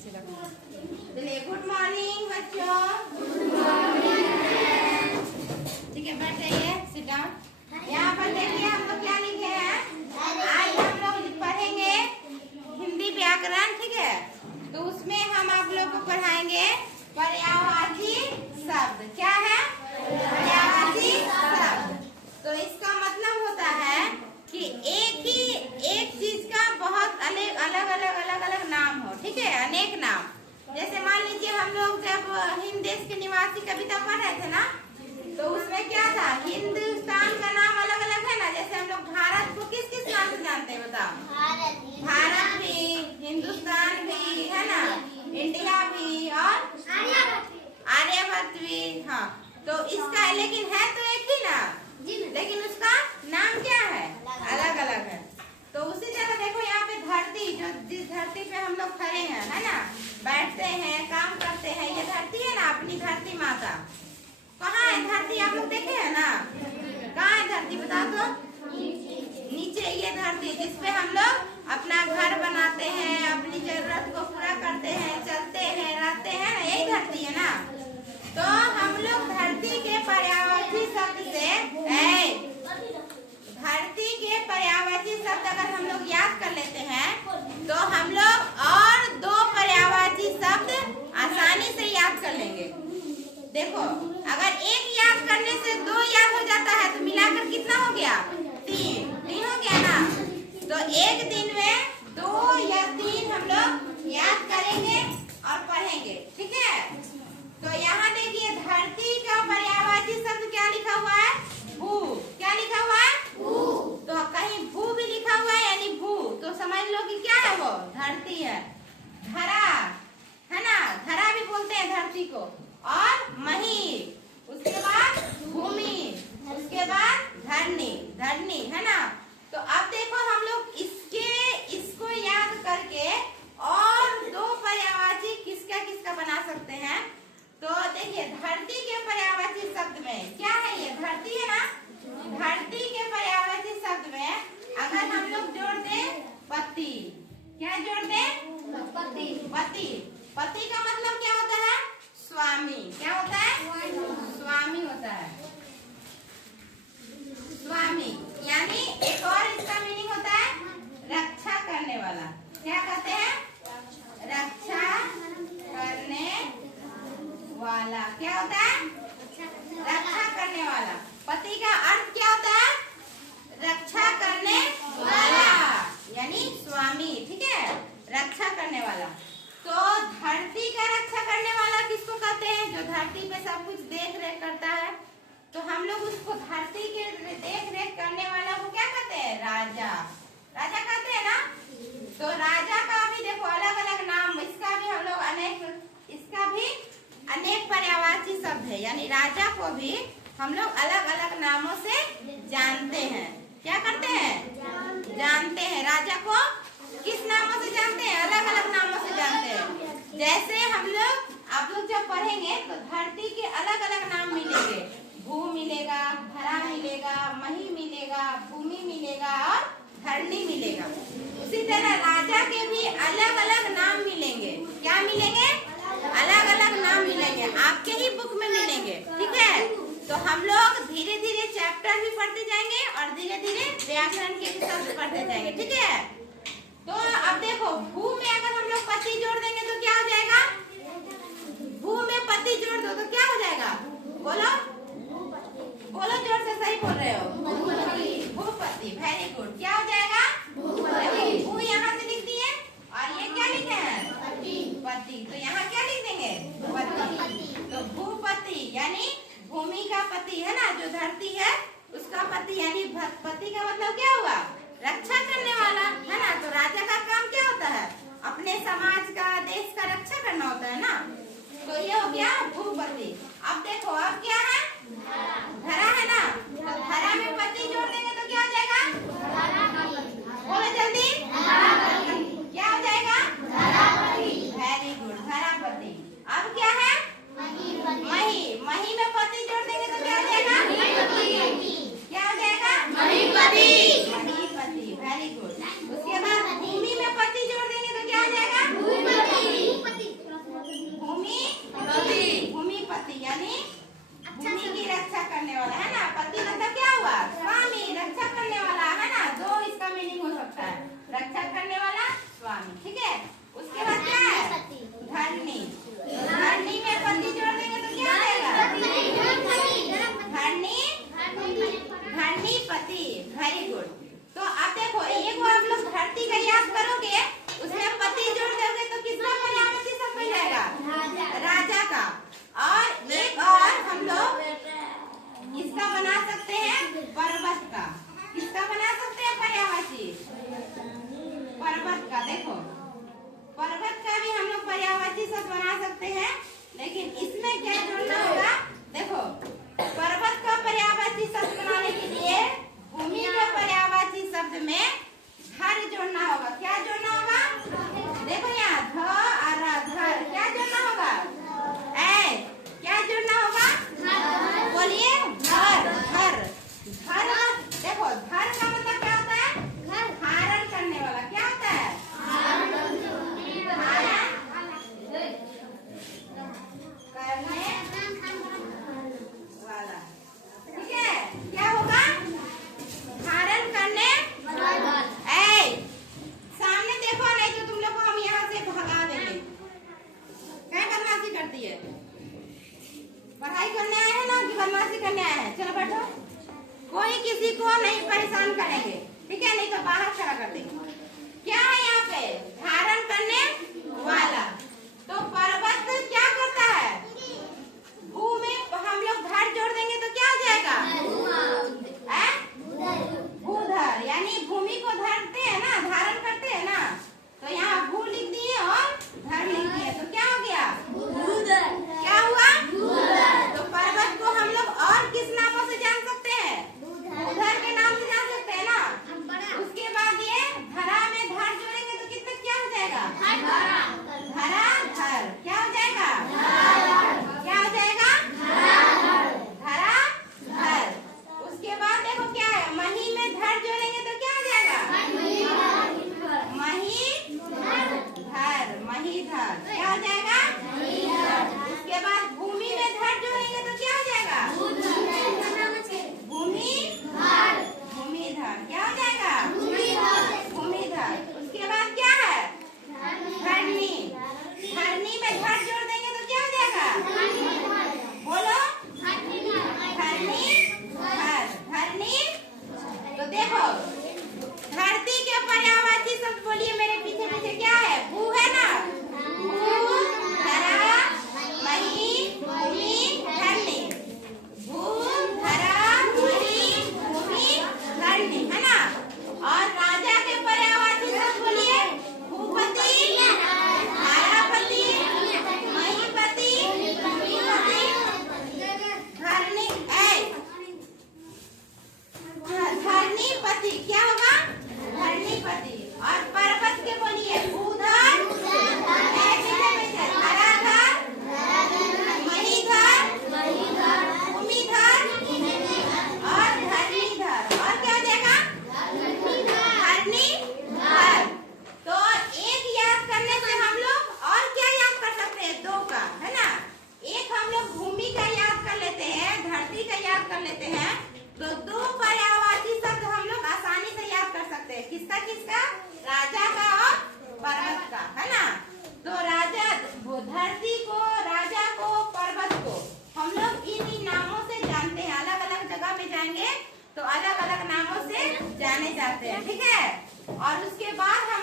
चलिए, good morning बच्चों। ठीक है, बैठ जाइए, सिट डाउन। यहाँ पर देखिए हम लोग क्या लिखे हैं। आज हम लोग पढ़ेंगे हिंदी व्याकरण, ठीक है। तो उसमें हम आप लोग को पढ़ाएंगे पर्यायवाची शब्द। क्या है? पर्यायवाची शब्द। तो इसका मतलब होता है कि एक चीज का बहुत अलग अलग नाम हो, ठीक है, अनेक नाम। जैसे मान लीजिए हम लोग जब हिंद देश के निवासी कविता पढ़ रहे थे ना, तो उसमें क्या था, हिंदुस्तान का नाम अलग अलग है ना। जैसे हम लोग भारत को किस किस नाम से जानते हैं बताओ? भारत भी, हिंदुस्तान भी, है ना, इंडिया भी और आर्यभट्ट भी। हाँ, तो इसका लेकिन है तो एक ही ना, लेकिन उसका नाम क्या है, अलग अलग है। तो उसी तरह देखो यहाँ पे धरती, जो जिस धरती पे हम लोग खड़े हैं, है ना, बैठते हैं, काम करते हैं, ये धरती है ना, अपनी धरती माता। कहाँ है धरती? आप लोग देखे है ना, कहाँ है धरती बताओ तो? नीचे ये धरती, जिसपे हम लोग अपना घर बनाते हैं, अपनी जरूरत को पूरा करते हैं, चलते हैं, रहते हैं ना, यही धरती है ना। तो हम लोग धरती के पर्यायवाची शब्द से धरती के पर्यायवाची शब्द अगर हम लोग याद कर लेते हैं, तो हम लोग और दो पर्यायवाची शब्द आसानी से याद कर लेंगे। देखो, अगर एक याद करने से दो याद हो जाता है, तो मिलाकर कितना हो गया? तीन हो गया ना। तो एक दिन में 2 या 3 हम लोग याद करेंगे और पढ़ेंगे, ठीक है। तो यहाँ देखिए, धरती का पर्यायवाची शब्द क्या लिखा हुआ है? भू। क्या लिखा हुआ है? भू। तो कहीं भू भी लिखा हुआ है, यानी भू, तो समझ लो कि क्या है, वो धरती है। धरा है ना, धरा भी बोलते हैं धरती को। और मही, उसके बाद भूमि, उसके बाद धरनी, धरनी, है ना। तो अब देखो हम लोग इसको याद करके और 2 पर्यायवाची किसका बना सकते हैं। तो देखिए, धरती के पर्यायवाची शब्द में क्या है, ये धरती है ना, धरती के पर्यायवाची शब्द में अगर हम लोग जोड़ दें पति, क्या जोड़ दें? पति। पति, पति का मतलब क्या होता है? स्वामी। क्या होता है? स्वामी होता है, स्वामी। यानी एक और इसका मीनिंग होता है रक्षा करने वाला। क्या कहते हैं? रक्षा करने वाला। क्या होता है? रक्षा करने वाला। पति का अर्थ क्या होता है? रक्षा करने वाला, यानी स्वामी, ठीक है, रक्षा करने वाला। तो धरती का रक्षा करने वाला किसको कहते हैं? जो धरती पे सब कुछ देख रेख करता है। तो हम लोग उसको धरती के देख रेख करने वाला को क्या कहते हैं? राजा। राजा कहते हैं ना। तो राजा का भी देखो अलग अलग नाम, इसका भी हम लोग इसका भी अनेक पर्यायवाची शब्द है, यानी राजा को भी हम लोग अलग अलग नामों से जानते हैं। क्या करते हैं? जानते हैं। राजा को किस नामों से जानते हैं? अलग अलग नामों से जानते हैं। जैसे हम लोग, आप लोग जब पढ़ेंगे तो धरती के अलग अलग नाम मिलेंगे। भू मिलेगा, धरा मिलेगा, मही मिलेगा, भूमि मिलेगा और धरनी मिलेगा। उसी तरह राजा के भी अलग अलग नाम मिलेंगे। क्या मिलेंगे? अलग अलग नाम मिलेंगे, आपके ही बुक में मिलेंगे, ठीक है। तो हम लोग धीरे धीरे चैप्टर भी पढ़ते जाएंगे और धीरे धीरे व्याकरण के भी शब्द पढ़ते जाएंगे, ठीक है। तो अब देखो, भू में अगर हम लोग पति जोड़ देंगे तो क्या हो जाएगा? भू में पति जोड़ दो तो क्या हो जाएगा? बोलो बोलो, जोर से, सही बोल रहे हो। Bhupathi, very good. क्या हो जाएगा? भू यहाँ से लिख दिए और ये क्या लिखे हैं? पति। तो यहाँ क्या लिख देंगे? पति। तो भूपति यानी भूमि का पति, है ना, जो धरती है उसका पति, यानी पति का मतलब क्या हुआ? रक्षा करने वाला, है ना। तो राजा का काम क्या होता है? अपने समाज का, देश का रक्षा करना होता है ना। तो ये हो गया भूपति। अब देखो, अब क्या है? धरा है ना। तो धरा में पति जोड़ देंगे तो क्या हो जाएगा? बोलो जल्दी। क्या हो जाएगा? Very good, Dharapati. अब क्या है? मही। मही में पति जोड़ देंगे तो क्या हो जाएगा? क्या हो जाएगा? महीपति। महीपति, वेरी गुड। उसके बाद भूमि में पति जोड़ देंगे तो क्या हो जाएगा? भूपति। लेकिन इसमें क्या जोड़ना होगा? देखो, पर्वत का पर्यायवाची शब्द बनाने के लिए भूमि का पर्यायवाची शब्द में धर जोड़ना होगा। क्या जोड़ना होगा? देखो यहाँ ध और धर, क्या जोड़ना होगा? क्या जोड़ना होगा? बोलिए, धर। धर देखो, धर का मतलब क्या होता है? धारण करने वाला। क्या होता है? करने वाला। ठीक है, क्या होगा? धारण करने वाला। सामने देखो, नहीं तो तुम लोग को हम यहाँ से भगा देंगे। क्या बदमाशी करती है? पढ़ाई करने आए हैं ना कि बदमाशी करने आए हैं? चलो बैठो। कोई किसी को नहीं परेशान करेंगे, ठीक है? नहीं तो बाहर खड़ा कर देंगे। क्या है यहाँ पे? धारण करने वाला। तो पर्वत क्या करता है? भूमि, हम लोग धर जोड़ देंगे तो क्या हो जाएगा? भूधर, यानी भूमि को धरते हैं ना, धारण करते हैं ना। तो यहाँ भू लिख दिए और धर लिख दिए, तो क्या हो गया? भूधर। क्या हुआ? भूधर। तो पर्वत को हम लोग और किस नामों से जान सकते हैं? भूधर के नाम से जान सकते हैं ना। उसके बाद ये धरा में धर जोड़ेंगे तो कितना क्या हो जाएगा? धरा धर। क्या हो जाएगा? क्या हो जाएगा? धरा धर। उसके बाद देखो क्या है? मही में धर जोड़ेंगे तो क्या हो जाएगा? मही धर। मही धर। क्या हो जाएगा? उसके बाद भूमि में धर जोड़ेंगे तो क्या हो जाएगा? भूमि धर। भूमि धर। क्या हो जाएगा? भूमि धर। उसके बाद क्या है? धरनी। धरनी में धर जोड़ देंगे तो क्या हो जाएगा? बोलो, धरनी धर। धरनी। तो देखो, धरती के पर्यायवाची शब्द बोलिए मेरे पीछे पीछे। क्या है? भू है ना। भू, धरा, मही, भूमि, धरनी। भू, धरा, मही, भूमि, धरनी, है ना। और राजा के पर्यायवाची शब्द बोलिए। भूपति, धारापति, महीपति, भूमिपति, धरनी, धरणीपति। क्या होगा? धरणीपति। और पर्वत के बोलिए। भूधर, धराधर, महीधर, भूमिधर और धरणीधर। और क्या हो जाएगा? धरणीधर। तो एक याद करने से हम लोग और क्या याद कर सकते हैं? दो का, है ना। एक हम लोग भूमि का याद कर लेते हैं, धरती का याद कर लेते हैं, तो दो पर्यायवाची शब्द हम लोग आसानी से याद कर सकते हैं। किसका किसका? राजा का और पर्वत का, है ना। तो राजा, धरती को, राजा को, पर्वत को हम लोग इन नामों से जानते हैं। अलग अलग जगह पे जाएंगे तो अलग अलग नामों से जाने जाते हैं, ठीक है। और उसके बाद हम